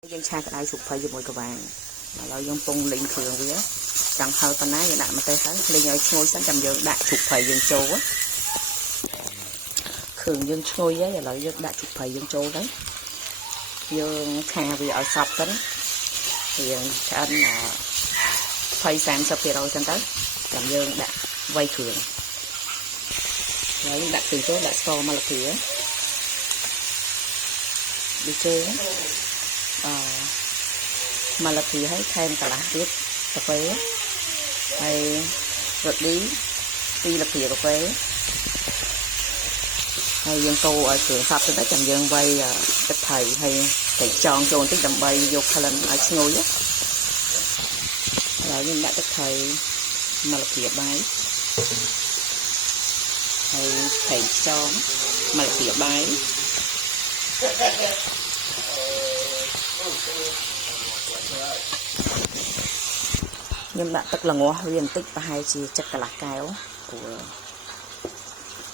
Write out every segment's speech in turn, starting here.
យើងឆាក្តៅជុកភ័យជាមួយក្បាលឥឡូវយើងពងលីងគ្រឿងវាចង់ហើយប៉ុណ្ណាយើងដាក់ម្ទេសទៅលីងឲ្យឈ្ងុយសិនចាំយើងដាក់ជុកភ័យយើងចូលគ្រឿងយើងឈ្ងុយហើយឥឡូវយើងដាក់ជុកភ័យយើងចូលទៅយើងឆាវាឲ្យសព្វសិនយើងឆ្អិន20-30% ចឹងទៅចាំយើងដាក់វៃគ្រឿងហើយយើងដាក់គ្រឿងចូលដាក់ស្ករម៉ាឡាធីដូចជើងម៉ាឡាធីឲ្យថែមកន្លះទៀតកាហ្វេហើយរ៉ូឌី2 ល្ភាកាហ្វេហើយយើងកូរឲ្យគ្រឿងសព្វទៅចាំយើងវៃទឹកថៃហើយតែចងចូលបន្តិចដើម្បីយកក្លិនឲ្យឈ្ងុយហើយយើងដាក់ទឹកថៃម៉ាឡាធីបាយហើយថៃចងម៉ាឡាធីបាយខ្ញុំដាក់ទឹកល្ងាស់វាបន្តិចប្រហែលជា7 កន្លះកែវព្រោះ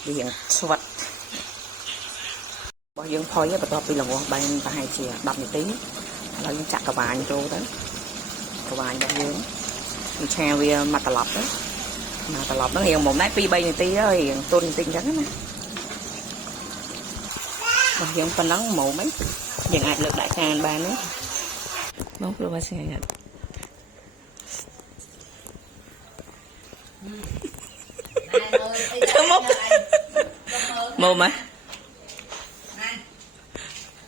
វារៀងស្វិតរបស់យើងផុយបន្ទាប់ពីល្ងាស់បានប្រហែលជា10 នាទីឥឡូវយើងចាក់ក្បាលចូលទៅក្បាលរបស់យើងឆាវាមកត្រឡប់ទៅមកត្រឡប់ហ្នឹងរៀងមុំដែរ 2-3 នាទីហើយរៀងទន់បន្តិចអញ្ចឹងណារបស់យើងប៉ុណ្ណឹងមុំហីយើងអាចលើកដាក់ចានបានទេបងព្រោះមកស្ងាត់ធ្វើមកមក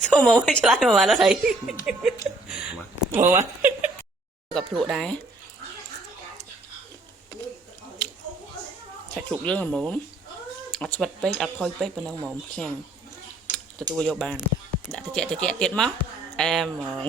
ចូលមកឲ្យឆ្លាញ់មកដល់ហើយមកក៏ភ្លក់ដែរឆាច់ជ្រូកយើងល្មមអត់ស្វិតពេកអត់ផុយពេកប៉ុណ្ណឹងហ្មងឆ្ងាញ់ទទួលយកបានដាក់ត្រជាក់ទៀតមកអែមហ្មង